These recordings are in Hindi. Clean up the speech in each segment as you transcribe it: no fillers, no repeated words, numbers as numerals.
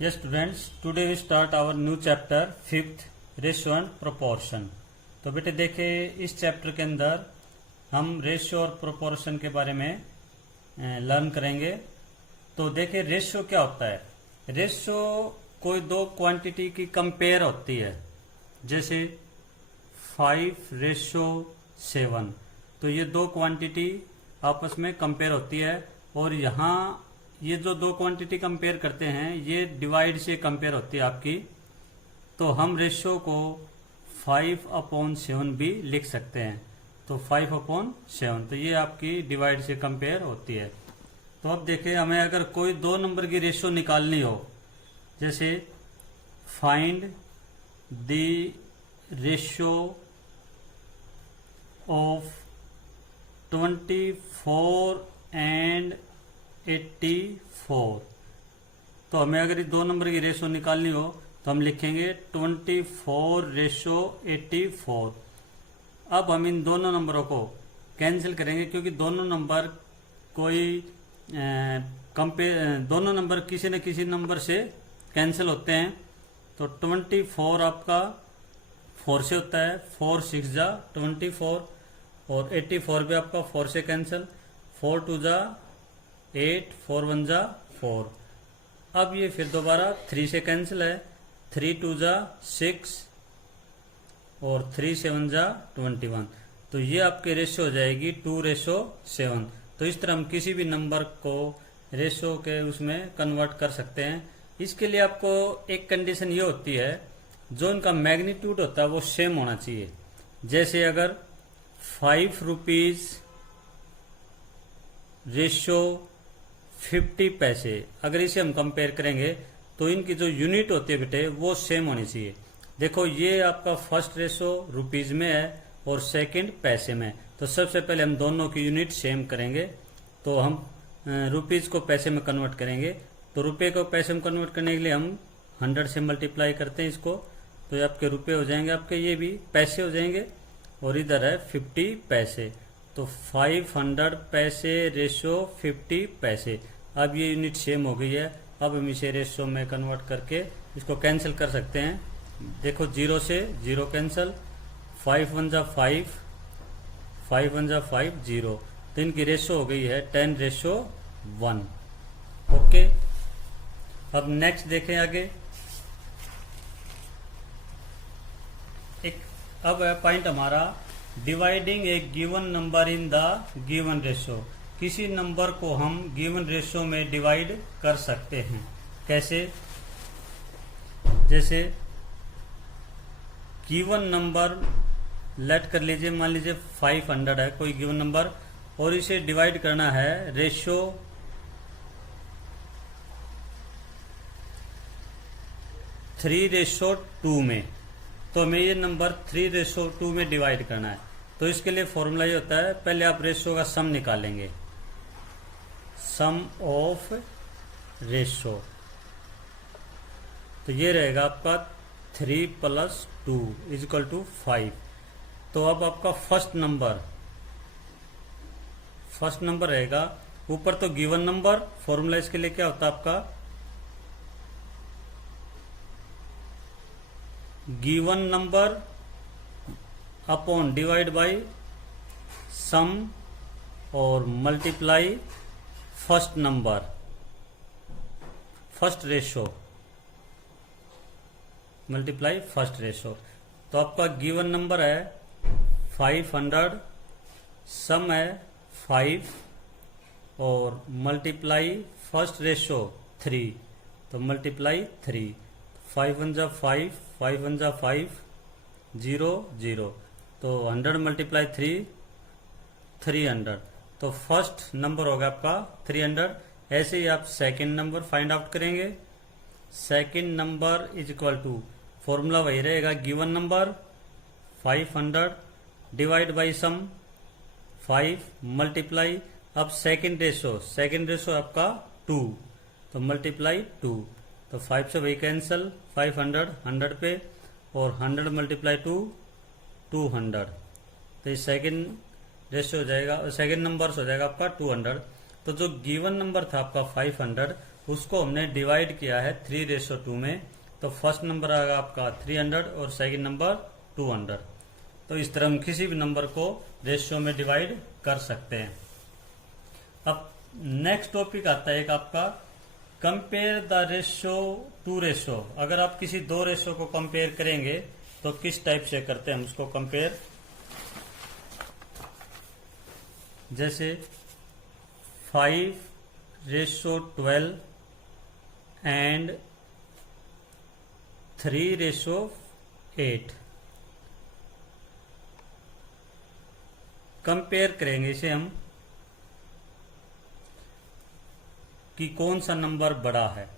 Yes students, today we start our new chapter 5th ratio and proportion. तो बेटे देखे इस चैप्टर के अंदर हम रेशियो और प्रोपोर्शन के बारे में लर्न करेंगे। तो देखे रेशियो क्या होता है। रेशियो कोई दो क्वांटिटी की कंपेयर होती है, जैसे 5:7। तो ये दो क्वांटिटी आपस में कंपेयर होती है, और यहाँ ये जो दो क्वांटिटी कंपेयर करते हैं ये डिवाइड से कंपेयर होती है आपकी। तो हम रेशियो को 5/7 भी लिख सकते हैं। तो 5/7, तो ये आपकी डिवाइड से कंपेयर होती है। तो अब देखें, हमें अगर कोई दो नंबर की रेशियो निकालनी हो, जैसे find the ratio of 24 and 84। तो हमें अगर दो नंबर की रेशियो निकालनी हो तो हम लिखेंगे 24:84। अब हम इन दोनों नंबरों को कैंसिल करेंगे, क्योंकि दोनों नंबर दोनों नंबर किसी न किसी नंबर से कैंसिल होते हैं। तो 24 आपका 4 से होता है, 4 6 जा 24, और 84 भी आपका 4 से कैंसिल, 4 2 जा 8, 4 1 जा 4। अब ये फिर दोबारा 3 से कैंसिल है, 3 2 जा 6, और 3 7 जा 21। तो ये आपकी रेशियो हो जाएगी 2:7। तो इस तरह हम किसी भी नंबर को रेशियो के उसमें कन्वर्ट कर सकते हैं। इसके लिए आपको एक कंडीशन ये होती है, जो इनका मैग्नीट्यूड होता है वो सेम होना चाहिए। जैसे अगर 5 रुपीज रेशियो 50 पैसे, अगर इसे हम कंपेयर करेंगे तो इनकी जो यूनिट होती है बेटे वो सेम होनी चाहिए। देखो ये आपका फर्स्ट रेशियो रुपीज में है और सेकंड पैसे में। तो सबसे पहले हम दोनों की यूनिट सेम करेंगे। तो हम रुपीज को पैसे में कन्वर्ट करेंगे। तो रुपए को पैसे में कन्वर्ट करने के लिए हम 100 से मल्टीप्लाई करते हैं इसको। तो ये आपके रुपए हो जाएंगे, आपके ये भी पैसे हो जाएंगे, और इधर है 50 पैसे। तो 500 पैसे रेशियो 50 पैसे। अब ये यूनिट सेम हो गई है। अब हम इसे रेशियो में कन्वर्ट करके इसको कैंसिल कर सकते हैं। देखो 0 से 0 कैंसिल, 5 1 जा 5, 5 1 जा 5 0। तो इनकी रेशियो हो गई है 10:1। ओके, अब नेक्स्ट देखें आगे। अब पॉइंट हमारा dividing A given number in the given ratio. किसी नंबर को हम गिवन रेशियो में डिवाइड कर सकते हैं। कैसे? जैसे गिवन नंबर लेट कर लीजिए, मान लीजिए 500 है कोई गिवन नंबर, और इसे डिवाइड करना है रेशियो 3:2 में। तो हमें ये नंबर 3:2 में डिवाइड करना है। तो इसके लिए फॉर्मूला ये होता है, पहले आप रेशियो का सम निकालेंगे, सम ऑफ रेशियो। तो ये रहेगा आपका 3 + 2 = 5। तो अब आपका फर्स्ट नंबर रहेगा ऊपर। तो गिवन नंबर, फॉर्मूला इसके लिए क्या होता है आपका, given number upon divide by sum और multiply first number, first ratio, multiply first ratio. तो आपका गिवन नंबर है 500, सम है 5, और मल्टीप्लाई फर्स्ट रेशियो 3। तो मल्टीप्लाई 3, 5 1 जा 5, 5 1 जा 5 0 0। तो 100 × 3 300। तो फर्स्ट नंबर होगा आपका 300। ऐसे ही आप सेकंड नंबर फाइंड आउट करेंगे। सेकंड नंबर = फॉर्मूला वही रहेगा, given number 500 divide by sum 5 multiply. अब सेकंड रेशियो आपका 2, तो मल्टीप्लाई 2। तो 5 से वही कैंसिल, 500 100 पे, और 100 × 2 200। तो ये सेकंड रेशियो हो जाएगा, सेकंड नंबर हो जाएगा आपका 200। तो जो गिवन नंबर था आपका 500, उसको हमने डिवाइड किया है 3:2 में, तो फर्स्ट नंबर आएगा आपका 300 और सेकंड नंबर 200। तो इस तरह हम किसी भी नंबर को रेशियो में डिवाइड कर सकते हैं। अब नेक्स्ट टॉपिक आता है एक आपका compare the ratio two ratio. अगर आप किसी दो रेशियो को कंपेयर करेंगे तो किस टाइप से करते हैं हम उसको कंपेयर। जैसे 5:12 एंड 3:8 कंपेयर करेंगे इसे हम कि कौन सा नंबर बड़ा है।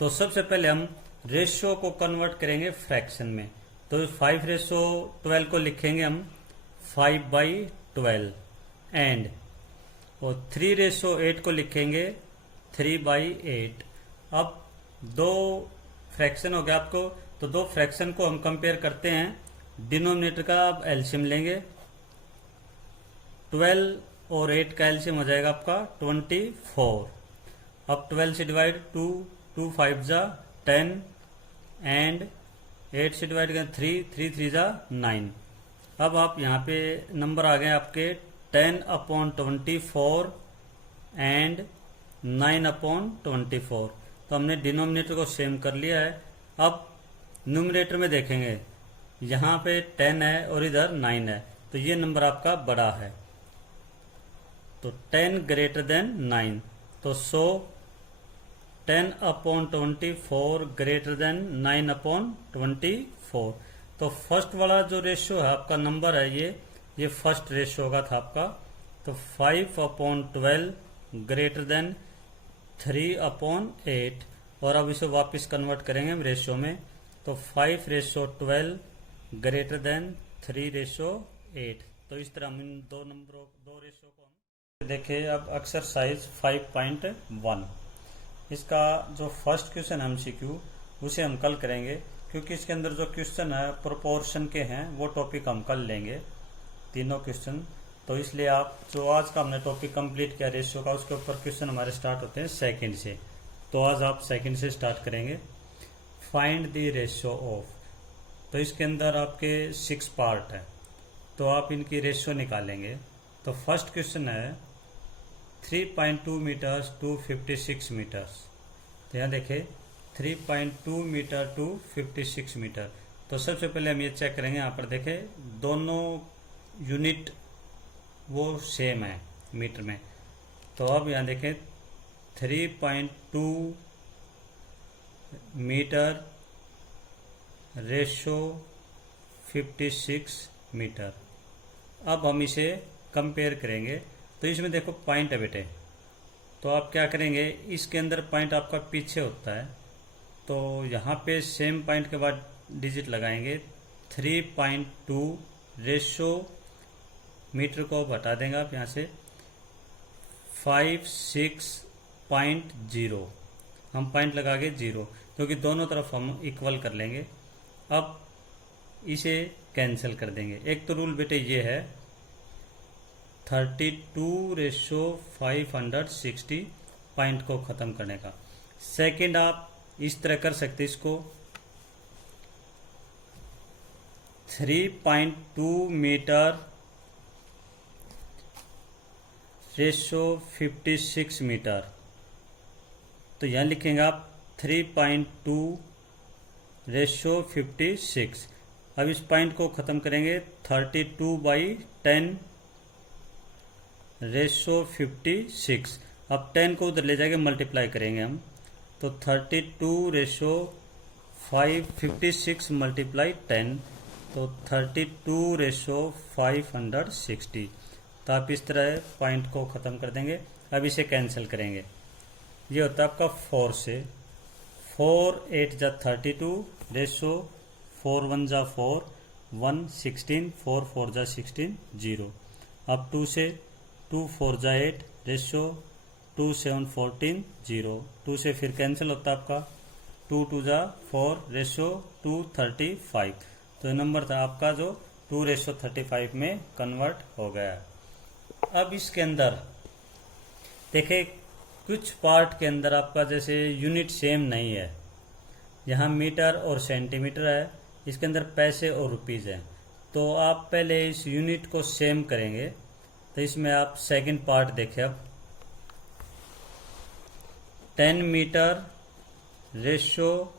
तो सबसे पहले हम रेशियो को कन्वर्ट करेंगे फ्रैक्शन में। तो 5:12 को लिखेंगे हम 5/12 एंड और 3:8 को लिखेंगे 3/8। अब दो फ्रैक्शन हो गया आपको, तो दो फ्रैक्शन को हम कंपेयर करते हैं। डिनोमिनेटर का आप एलसीएम लेंगे, 12 और 8 का एलसीएम हो जाएगा आपका 24। अब 12 से डिवाइड 2, 2 5 जा 10 एंड 8 से डिवाइड करें 3, 3 3 जा 9। अब आप यहाँ पे नंबर आ गए आपके 10/24 एंड 9/24। तो हमने डिनोमिनेटर को सेम कर लिया है। अब न्यूमरेटर में देखेंगे, यहाँ पे 10 है और इधर 9 है, तो ये नंबर आपका बड़ा है। तो 10 ग्रेटर देन 9, तो 10/24 ग्रेटर देन 9/24। तो फर्स्ट वाला जो रेशियो है आपका नंबर है ये फर्स्ट रेशियो का था आपका। तो 5/12 ग्रेटर देन 3/8। और अब इसे वापस कन्वर्ट करेंगे हम रेशियो में। तो 5:12 ग्रेटर देन 3:8। तो इस तरह हम इन दो रेशियो को हम देखिए। अब एक्सरसाइज 5.1, इसका जो फर्स्ट क्वेश्चन है MCQ उसे हम कल करेंगे, क्योंकि इसके अंदर जो क्वेश्चन है प्रोपोर्शन के हैं वो टॉपिक हम कल लेंगे, तीनों क्वेश्चन। तो इसलिए आप जो आज का हमने टॉपिक कंप्लीट किया रेशियो का, उसके ऊपर क्वेश्चन हमारे स्टार्ट होते हैं सेकंड से। तो आज आप सेकंड से स्टार्ट करेंगे। Find the ratio of. तो इसके अंदर आपके 6 पार्ट है, तो आप इनकी रेशियो निकालेंगे। तो फर्स्ट क्वेश्चन है 3.2 मीटर्स टू 56 मीटर्स। तो यहाँ देखें 3.2 मीटर टू 56 मीटर। तो सबसे पहले हम ये चेक करेंगे, यहाँ पर देखें दोनों यूनिट वो सेम है मीटर में। तो अब यहाँ देखें 3.2 मीटर रेशो 56 मीटर। अब हम इसे कंपेयर करेंगे। तो इसमें देखो पॉइंट है बेटे, तो आप क्या करेंगे, इसके अंदर पॉइंट आपका पीछे होता है, तो यहाँ पे सेम पॉइंट के बाद डिजिट लगाएंगे। 3.2 रेशो मीटर को हटा देंगे आप यहाँ से 56.0। हम पॉइंट लगा के 0, क्योंकि दोनों तरफ हम इक्वल कर लेंगे। अब इसे कैंसिल कर देंगे। एक तो रूल बेटे ये है 32:560 पॉइंट को ख़त्म करने का। सेकंड आप इस तरह कर सकते इसको 3.2 मीटर रेशो 56 मीटर। तो यहाँ लिखेंगे आप 3.2 रेशो 56। अब इस पॉइंट को ख़त्म करेंगे 32/10 रेशो 56। अब 10 को उधर ले जाके मल्टीप्लाई करेंगे हम, तो 32 रेशो 56 मल्टीप्लाई 10, तो 32 रेशो 560। तो आप इस तरह पॉइंट को ख़त्म कर देंगे। अब इसे कैंसिल करेंगे। ये होता है आपका 4 से 4 8 जा 32 रेशो 4 1 जा 4 1 16 4 4 जा 16 0। अब 2 से 2 4 जा 8 रेशो 2 7 14 0। 2 से फिर कैंसिल होता है आपका 2 2 जा 4 रेशो 2 35। तो ये नंबर था आपका जो 2:35 में कन्वर्ट हो गया। अब इसके अंदर देखें कुछ पार्ट के अंदर आपका जैसे यूनिट सेम नहीं है, यहाँ मीटर और सेंटीमीटर है, इसके अंदर पैसे और रुपीज़ है, तो आप पहले इस यूनिट को सेम करेंगे। तो इसमें आप सेकंड पार्ट देखें। अब 10 मीटर रेशो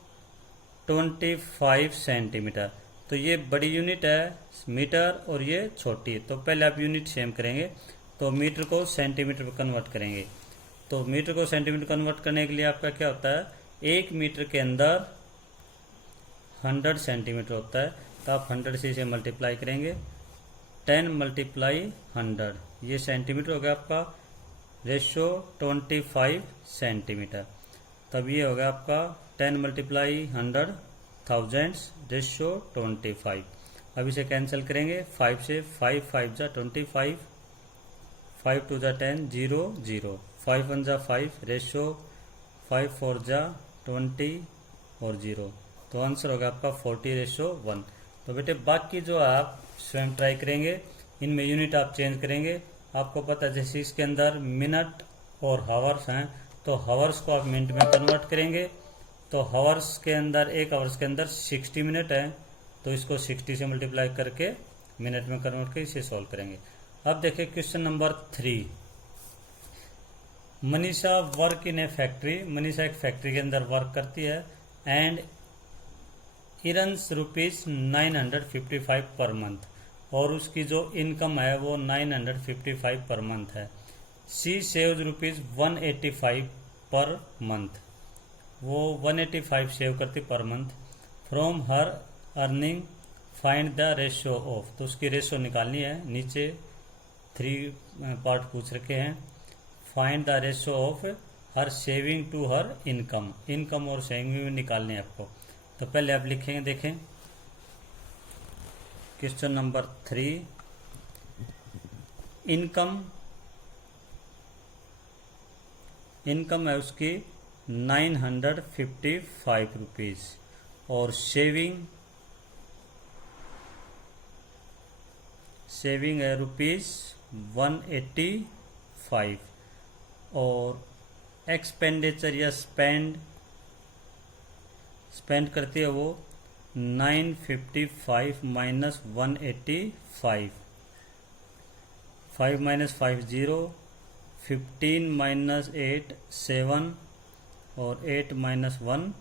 25 सेंटीमीटर, तो ये बड़ी यूनिट है मीटर और ये छोटी है, तो पहले आप यूनिट सेम करेंगे। तो मीटर को सेंटीमीटर में कन्वर्ट करेंगे। तो मीटर को सेंटीमीटर कन्वर्ट करने के लिए आपका क्या होता है, 1 मीटर के अंदर 100 सेंटीमीटर होता है, तो आप 100 से इसे मल्टीप्लाई करेंगे। 10 मल्टीप्लाई 100, ये सेंटीमीटर हो गया आपका, रेशो 25 सेंटीमीटर। तब ये हो गया आपका 10 मल्टीप्लाई 100 थाउजेंड्स, रेशो 25। अब इसे कैंसिल करेंगे 5 से, 5 5 जा 25, 5 2 जा 10, 0 0, 5 1 जा 5, रेशो 5 4 जा 20 और 0, तो आंसर होगा आपका 40:1। तो बेटे बाकी जो आप स्वयं ट्राई करेंगे, इनमें यूनिट आप चेंज करेंगे। आपको पता है जैसे इसके अंदर मिनट और हावर्स हैं, तो हावर्स को आप मिनट में कन्वर्ट करेंगे। तो हावर्स के अंदर, एक आवर्स के अंदर 60 मिनट है, तो इसको 60 से मल्टीप्लाई करके मिनट में कन्वर्ट करके इसे सॉल्व करेंगे। अब देखिए question number 3। Manisha work in A factory, Manisha एक फैक्ट्री के अंदर वर्क करती है एंड इरन्स ₹955 पर मंथ, और उसकी जो इनकम है वो 955 पर मंथ है। शी सेव्स ₹185 पर मंथ, वो 185 सेव करती per month. From her earning find the ratio of, तो उसकी रेशो निकालनी है। नीचे 3 पार्ट पूछ रखे हैं। Find the ratio of her saving to her income, income और सेविंग में निकालनी है आपको। तो पहले आप लिखेंगे, देखें क्वेश्चन नंबर 3। इनकम है उसकी 955 रुपीज, और सेविंग है ₹185, और एक्सपेंडिचर या स्पेंड करती है वो 955 माइनस 185, 5 माइनस 5 0, 15 माइनस 8 7, और 8 माइनस 1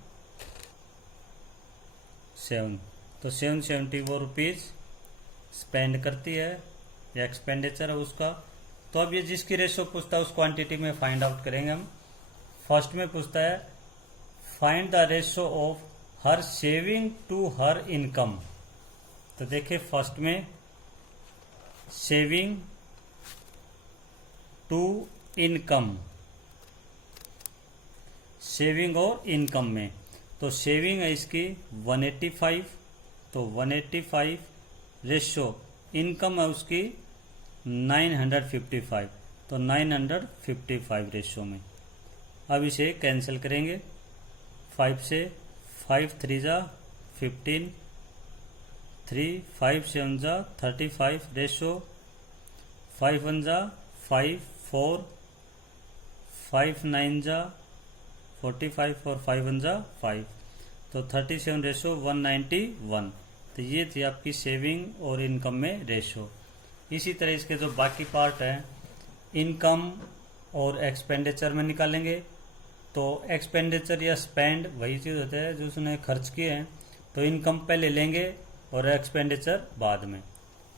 7, तो 774 रुपीज स्पेंड करती है, या एक्सपेंडिचर है उसका। तो अब ये जिसकी रेशो पूछता है उस क्वांटिटी में फाइंड आउट करेंगे हम। फर्स्ट में पूछता है find the ratio of her saving to her income. तो देखिए फर्स्ट में सेविंग टू इनकम, सेविंग और इनकम में, तो सेविंग है इसकी 185, तो 185 रेशो, इनकम है उसकी 955, तो 955 रेशो में। अब इसे कैंसिल करेंगे 5 से, 5 3 जा 15, 3 5 7 जा 35 रेशो, 5 1 जा 5 4, 5 9 जा 45, और 5 1 जा 5, तो 37 रेशो 191। तो ये थी आपकी सेविंग और इनकम में रेशो। इसी तरह इसके जो बाकी पार्ट है, इनकम और एक्सपेंडिचर में निकालेंगे। तो एक्सपेंडिचर या स्पेंड वही चीज़ होता है जो उसने खर्च किए हैं, तो इनकम पहले लेंगे और एक्सपेंडिचर बाद में।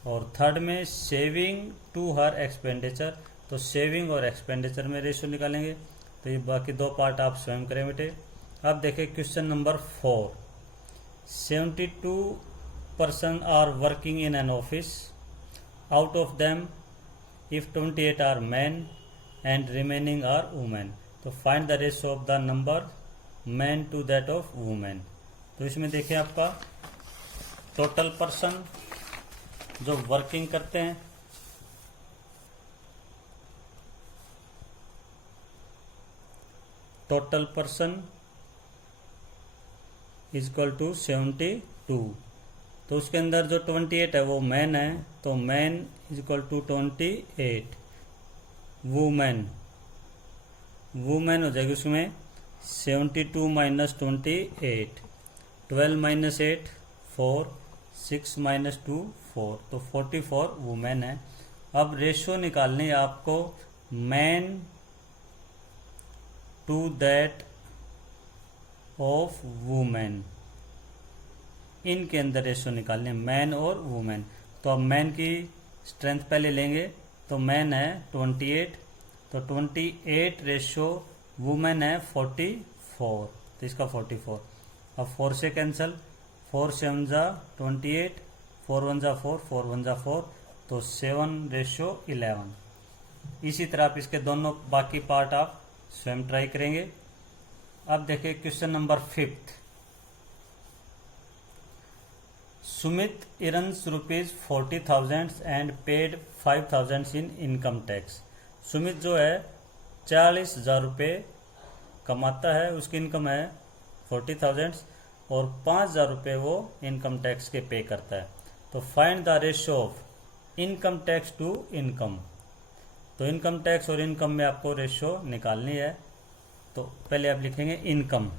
और थर्ड में सेविंग टू हर एक्सपेंडिचर, तो सेविंग और एक्सपेंडिचर में रेशो निकालेंगे। तो ये बाकी 2 पार्ट आप स्वयं करें बेटे। अब देखें question number 4। 72 person are working in an office, out of them if 28 are man and remaining are women, तो find the ratio of the number man to that of women. तो इसमें देखिए आपका टोटल पर्सन जो वर्किंग करते हैं, total person is equal to 72, तो उसके अंदर जो 28 है वो मैन है, तो man is equal to 28, women women हो जाएगी उसमें 72 माइनस 28, 12 माइनस 8 4, 6 माइनस 2 4, तो 44 वुमेन है। अब रेशो निकालनी है आपको man to that of women, इनके अंदर रेशो निकालनी है मैन और वुमेन। तो अब मैन की स्ट्रेंथ पहले लेंगे, तो मैन है 28, तो 28 रेशो वुमेन है 44, तो इसका 44। अब 4 से कैंसल, 4 7 जा 28, 4 1 जा 4, 4 1 जा 4, तो 7 रेशो 11। इसी तरह आप इसके दोनों बाकी पार्ट आप स्वयं ट्राई करेंगे। अब देखिए question number 5। Sumit earns rupees 40,000 and paid 5,000 in income tax. Sumit जो है 40,000 रुपये कमाता है, उसकी इनकम है 40,000 और 5,000 रुपये वो इनकम टैक्स के पे करता है। तो find the ratio of income tax to income. तो इनकम टैक्स और इनकम में आपको रेशियो निकालनी है। तो पहले आप लिखेंगे income,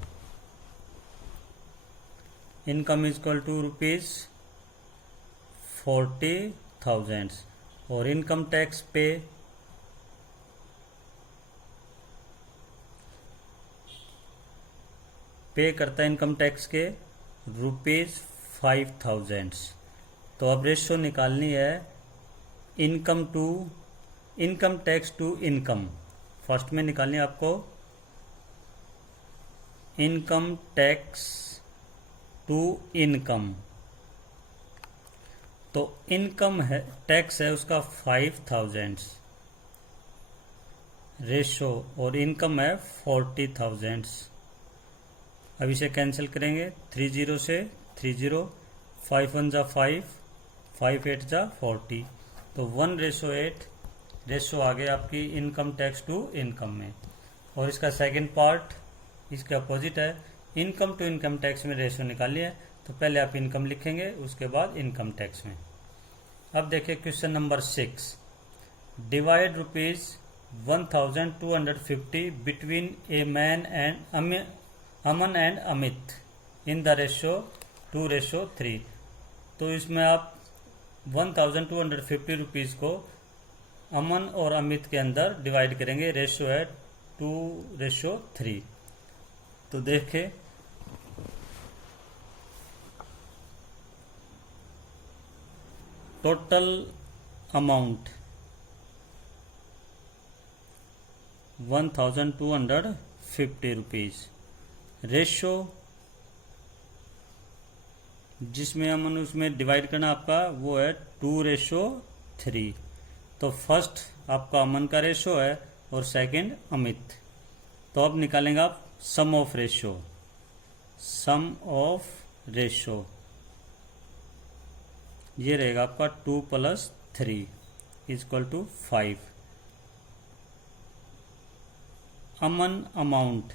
income is equal to rupees 40,000 और इनकम टैक्स पे करता है इनकम टैक्स के रुपीज 5,000। तो अब रेशियो निकालनी है income tax to income. First में निकालनी है आपको इनकम टैक्स टू इनकम। तो इनकम है टैक्स है उसका 5,000 रेशो और इनकम है 40,000। अब इसे कैंसिल करेंगे, 30 से 30, 5 1 जा 5, 5 8 जा 40, तो 1:8 रेशो आ गया आपकी इनकम टैक्स टू इनकम में। और इसका सेकंड पार्ट इसके अपोजिट है, इनकम टू इनकम टैक्स में रेशो निकालिए। तो पहले आप इनकम लिखेंगे, उसके बाद इनकम टैक्स में। अब देखिए question number 6। Divide rupees 1,250 between a man and Aman and Amit in the ratio 2:3। तो इसमें आप 1,250 रुपीज को अमन और अमित के अंदर डिवाइड करेंगे, रेशो है 2:3। तो देखें टोटल अमाउंट 1,250 रुपीज, रेशो जिसमें अमन उसमें डिवाइड करना आपका वो है 2:3। तो फर्स्ट आपका अमन का रेशो है और सेकंड अमित। तो अब निकालेंगे आप sum of ratio, sum of ratio ये रहेगा आपका 2 + 3 = 5। अमन अमाउंट,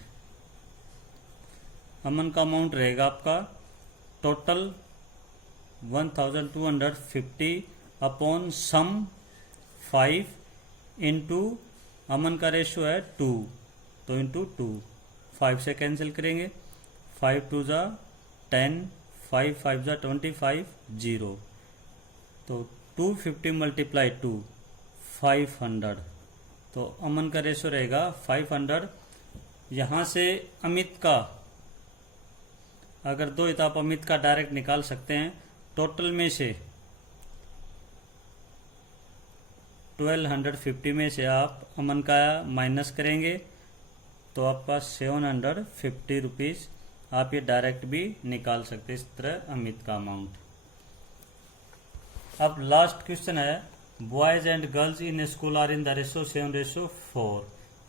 अमन का अमाउंट रहेगा आपका टोटल 1,250 अपॉन सम 5 इंटू अमन का रेशो है 2, तो इंटू 2, 5 से कैंसिल करेंगे, 5 2 जा 10, 5 5 जा 25, 0। तो 250 × 2 500। तो अमन का रेशो रहेगा 500। यहाँ से अमित का अगर 2 तो आप अमित का डायरेक्ट निकाल सकते हैं। टोटल में से 1250 में से आप अमन का माइनस करेंगे तो आपका 750 रुपीज आप ये डायरेक्ट भी निकाल सकते हैं, इस तरह अमित का अमाउंट। अब लास्ट क्वेश्चन है, boys and girls in school are in the ratio 7:4।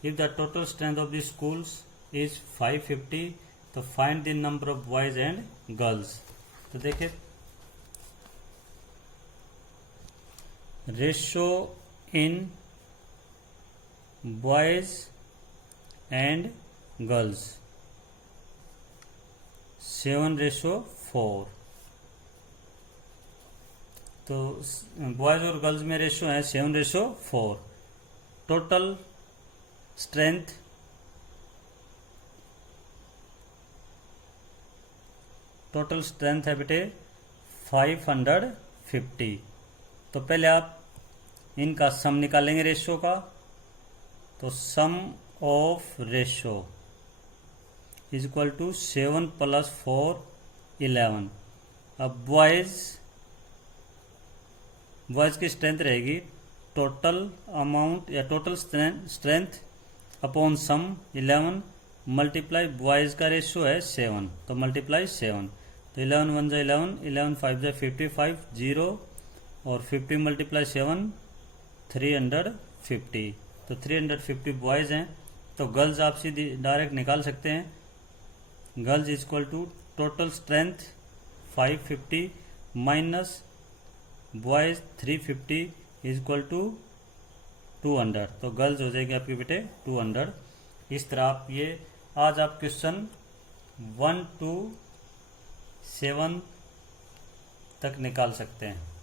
If the total strength of the schools is 550, तो find the number of boys and girls. तो देखिए ratio in boys and girls 7:4। तो बॉयज और गर्ल्स में रेशो है 7:4। टोटल स्ट्रेंथ टोटल स्ट्रेंथ है बेटे 550। तो पहले आप इनका सम निकालेंगे रेशो का। तो sum of ratio is equal to 7 + 4 11। अब बॉयज की स्ट्रेंथ रहेगी टोटल अमाउंट या total strength upon sum 11 multiply boys का रेशियो है 7, तो मल्टीप्लाई 7। तो 11 1 जा 11, 11 5 जा 55, 0 और 50 मल्टीप्लाई 7 350। तो 350 बॉयज हैं। तो गर्ल्स आप सीधी डायरेक्ट निकाल सकते हैं। Girls is equal to total strength 550 minus boys 350 is equal to 200। तो गर्ल्स हो जाएगी आपके बेटे 200। इस तरह आप ये आज आप क्वेश्चन 1 to 7 तक निकाल सकते हैं।